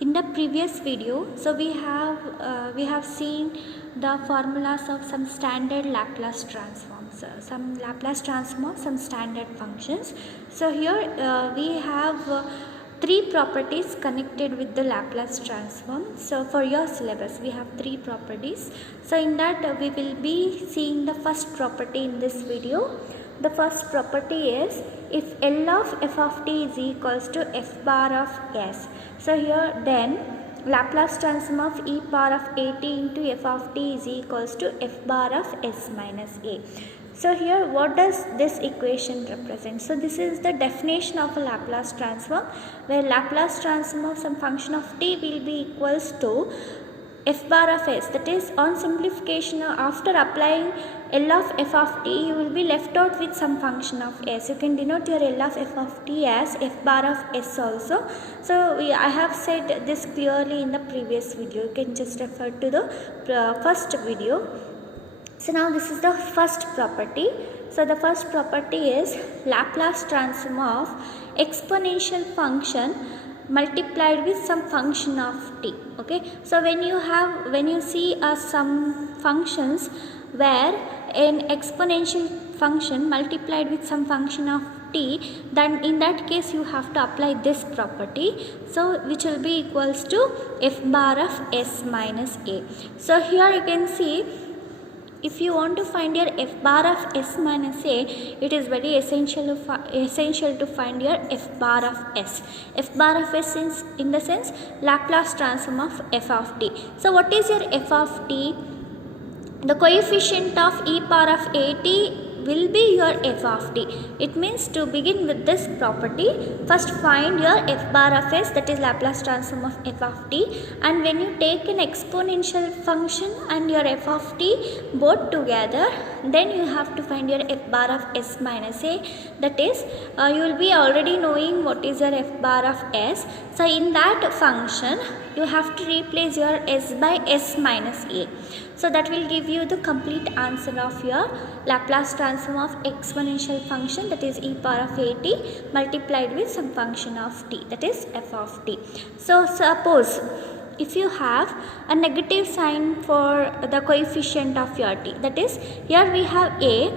In the previous video, so we have seen the formulas of some standard Laplace transforms, some Laplace transform of some standard functions. So here we have three properties connected with the Laplace transform. So for your syllabus we have three properties. So in that we will be seeing the first property in this video. The first property is if L of f of t is equals to f bar of s. So here then Laplace transform of e power of at into f of t is equals to f bar of s minus a. So here what does this equation represent? So this is the definition of a Laplace transform, where Laplace transform of some function of t will be equals to f bar of s, that is on simplification after applying L of f of t you will be left out with some function of s. You can denote your L of f of t as f bar of s also. So I have said this clearly in the previous video, you can just refer to the first video. So now this is the first property. So the first property is Laplace transform of exponential function multiplied with some function of t. Okay, so when you see some functions where an exponential function multiplied with some function of t, then in that case you have to apply this property, so which will be equals to f bar of s minus a. So here you can see, if you want to find your f bar of s minus a, it is very essential to find your f bar of s. F bar of s is in the sense Laplace transform of f of t. So what is your f of t? The coefficient of e power of at will be your f of t. It means, to begin with this property, first find your f bar of s, that is Laplace transform of f of t, and when you take an exponential function and your f of t both together, then you have to find your f bar of s minus a, that is you will be already knowing what is your f bar of s. So in that function you have to replace your s by s minus a. So that will give you the complete answer of your Laplace transform of exponential function, that is e power of at multiplied with some function of t, that is f of t. So suppose if you have a negative sign for the coefficient of your t, that is here we have a,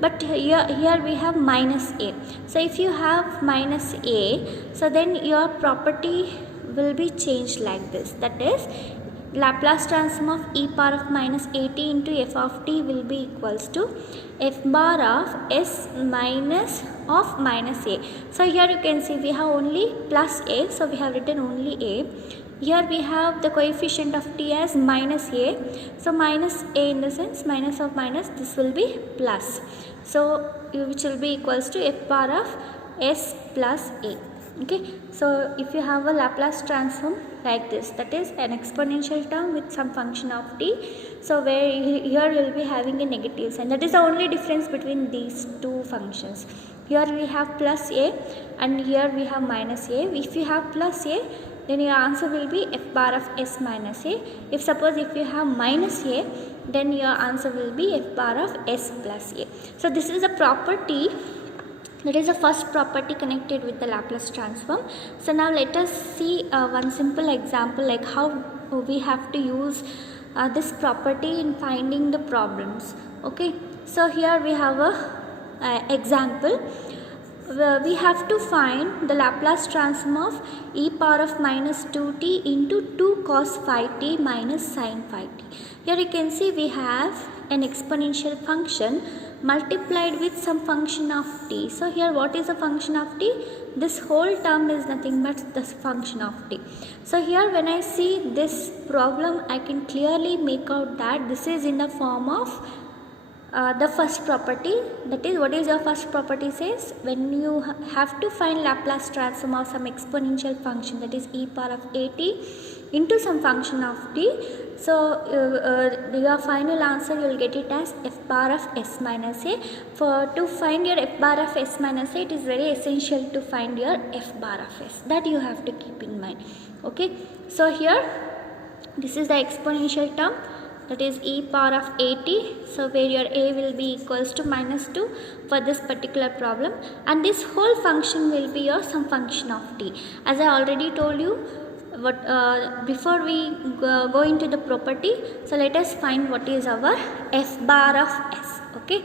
but here we have minus a. So if you have minus a, so then your property will be changed like this, that is Laplace transform of e power of minus at into f of t will be equals to f bar of s minus of minus a. So here you can see we have only plus a, so we have written only a. Here we have the coefficient of t as minus a, so minus a in the sense minus of minus, this will be plus, so which will be equals to f bar of s plus a. Okay, so if you have a Laplace transform like this, that is an exponential term with some function of t, so where here you will be having a negative sign, that is the only difference between these two functions. Here we have plus a and here we have minus a. If you have plus a, then your answer will be f bar of s minus a. If you have minus a, then your answer will be f bar of s plus a. So this is a property, that is the first property connected with the Laplace transform. So now let us see one simple example, like how we have to use this property in finding the problems. Okay, so here we have a example. We have to find the Laplace transform of e power of minus 2t into 2 cos phi t minus sin phi t. Here you can see we have an exponential function multiplied with some function of t. So here what is a function of t? This whole term is nothing but the function of t. So here when I see this problem, I can clearly make out that this is in the form of the first property, that is what is your first property says, when you have to find Laplace transform of some exponential function, that is e power of at into some function of t, so your final answer you will get it as f bar of s minus a. To find your f bar of s minus a, it is very essential to find your f bar of s, that you have to keep in mind. Okay, so here this is the exponential term, that is e power of at, so where your a will be equals to minus 2 for this particular problem, and this whole function will be your some function of t. As I already told you, before we go into the property, so let us find what is our f bar of s. Okay,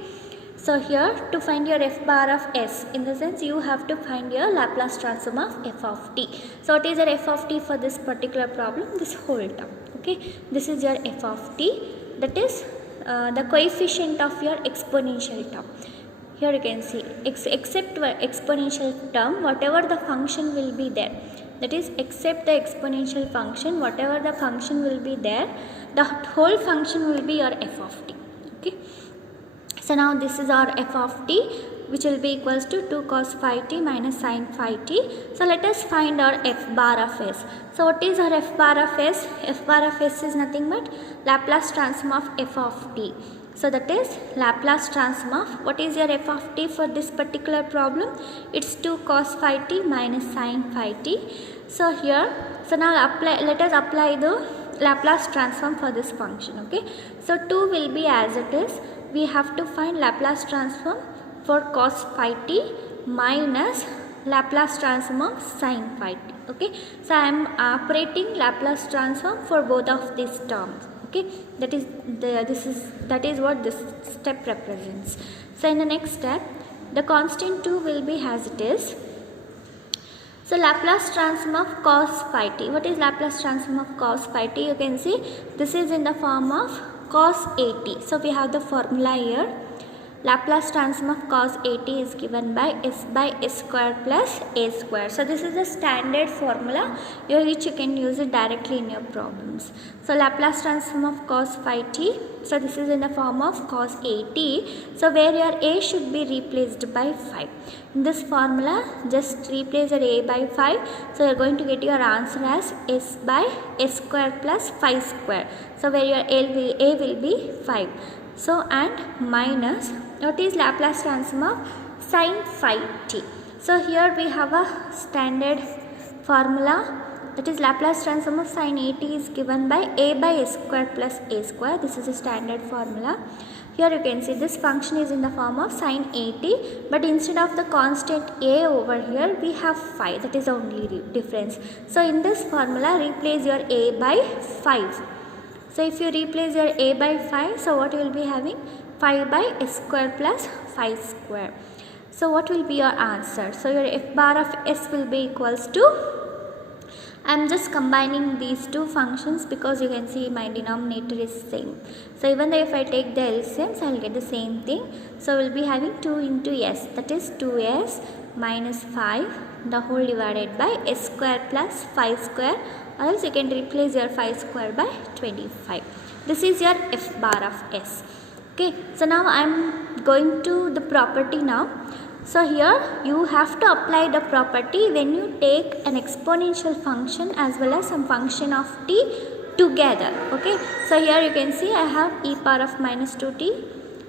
so here to find your f bar of s, in the sense you have to find your Laplace transform of f of t. So what is your f of t for this particular problem? This whole term. Okay, this is your f of t, that is the coefficient of your exponential term. Here you can see except exponential term, whatever the function will be there, that is except the exponential function, whatever the function will be there, the whole function will be your f of t. Okay, so now this is our f of t, which will be equals to 2 cos phi t minus sin phi t. So let us find our f bar of s. So what is our f bar of s? F bar of s is nothing but Laplace transform of f of t. So that is Laplace transform of, what is your f of t for this particular problem? It's 2 cos phi t minus sin phi t. So here, so now let us apply the Laplace transform for this function. Okay, so 2 will be as it is. We have to find Laplace transform for cos phi t minus Laplace transform of sin phi t. Okay, so I am operating Laplace transform for both of these terms. Okay, that is what this step represents. So in the next step, the constant 2 will be as it is. So Laplace transform of cos phi t. What is Laplace transform of cos phi t? You can see this is in the form of cos at. So we have the formula here. Laplace transform of cos at is given by s square plus a square. So this is the standard formula which you can use it directly in your problems. So Laplace transform of cos phi t. So this is in the form of cos at. So where your a should be replaced by 5. In this formula, just replace your a by 5. So you are going to get your answer as s by s square plus 5 square. So where your a will be 5. So and minus, what is Laplace transform of sin phi t. So here we have a standard formula, that is Laplace transform of sin at is given by a by s square plus a square. This is a standard formula. Here you can see this function is in the form of sin at, but instead of the constant a over here we have 5. That is the only difference. So in this formula, replace your a by 5. So if you replace your a by 5, so what you will be having? 5 by s square plus 5 square. So what will be your answer? So your f bar of s will be equals to, I am just combining these two functions because you can see my denominator is same. So even though if I take the LCMs, I will get the same thing. So we will be having 2 into s, that is 2s minus 5 the whole divided by s square plus 5 square, or else you can replace your 5 square by 25. This is your f bar of s. Okay, so now I am going to the property now. So here you have to apply the property when you take an exponential function as well as some function of t together. Okay, so here you can see I have e power of minus 2t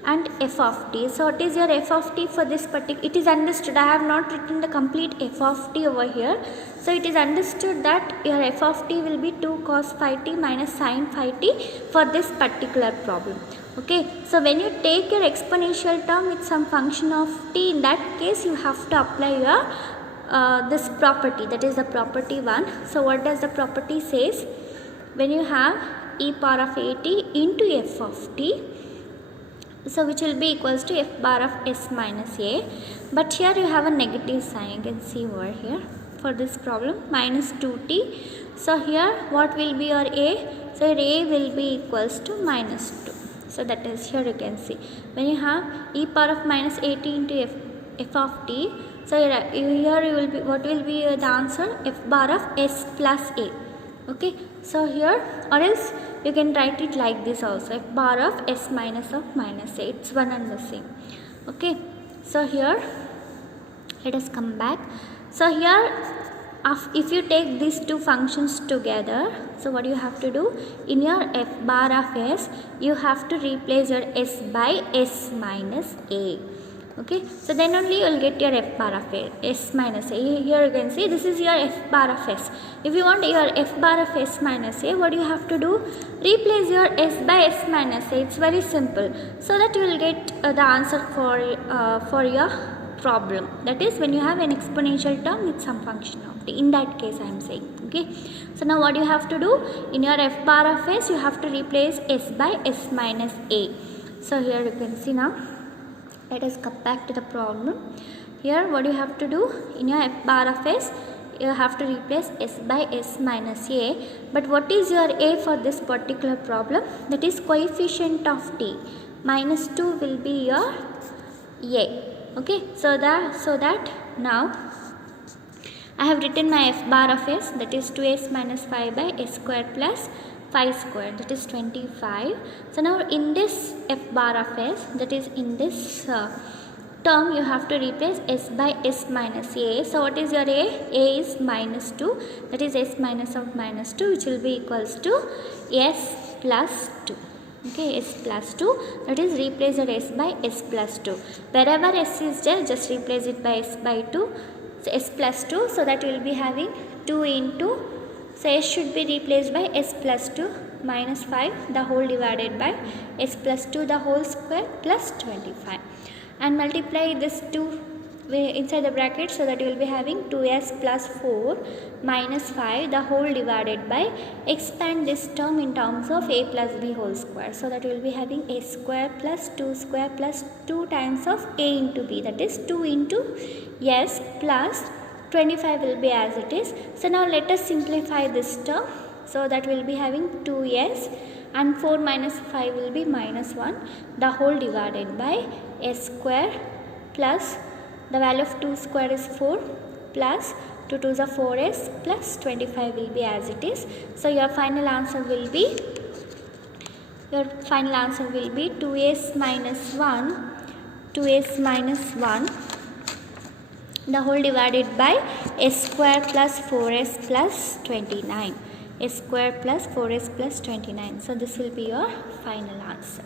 and f of t. So what is your f of t for this particular? It is understood, I have not written the complete f of t over here. So it is understood that your f of t will be 2 cos phi t minus sin phi t for this particular problem. Okay, so when you take your exponential term with some function of t, in that case you have to apply your this property, that is the property 1. So what does the property says? When you have e power of at into f of t, so which will be equals to f bar of s minus a, but here you have a negative sign, you can see over here for this problem, minus 2t. So here what will be your a? So your a will be equals to minus 2. So that is, here you can see when you have e power of minus at into f of t, so here you will be, what will be the answer? F bar of s plus a. Okay, so here, or else you can write it like this also, f bar of s minus of minus a, it's one and the same. Okay, so here let us come back. So here if you take these two functions together, so what you have to do, in your f bar of s you have to replace your s by s minus a. Okay, so then only you will get your f bar of s minus a. Here you can see this is your f bar of s. If you want your f bar of s minus a, what you have to do, replace your s by s minus a. It's very simple, so that you will get the answer for your problem, that is when you have an exponential term with some function of t. In that case I am saying, okay. So now what you have to do, in your f bar of s you have to replace s by s minus a. So here you can see. Now let us come back to the problem. Here what you have to do, in your f bar of s you have to replace s by s minus a. But what is your a for this particular problem? That is coefficient of t. Minus 2 will be your a. Okay, so that now I have written my f bar of s, that is 2s minus 5 by s square plus 5 square, that is 25. So now in this f bar of s, that is in this term, you have to replace s by s minus a. So what is your a? A is minus 2, that is s minus of minus 2, which will be equals to s plus 2. Okay, s plus 2, that is replace the s by s plus 2. Wherever s is there, just replace it by s by 2. So s plus 2, so that we will be having 2 into, so s should be replaced by s plus 2 minus 5 the whole divided by s plus 2 the whole square plus 25, and multiply this 2 inside the bracket, so that you will be having 2s plus 4 minus 5 the whole divided by, expand this term in terms of a plus b whole square, so that you will be having a square plus 2 square plus 2 times of a into b, that is 2 into s plus 25 will be as it is. So now let us simplify this term, so that we will be having 2s and 4 minus 5 will be minus 1 the whole divided by s square plus the value of 2 square is 4 plus 2 2s are 4s plus 25 will be as it is. So your final answer will be 2s minus 1 the whole divided by s square plus 4s plus 29, s square plus 4s plus 29. So this will be your final answer.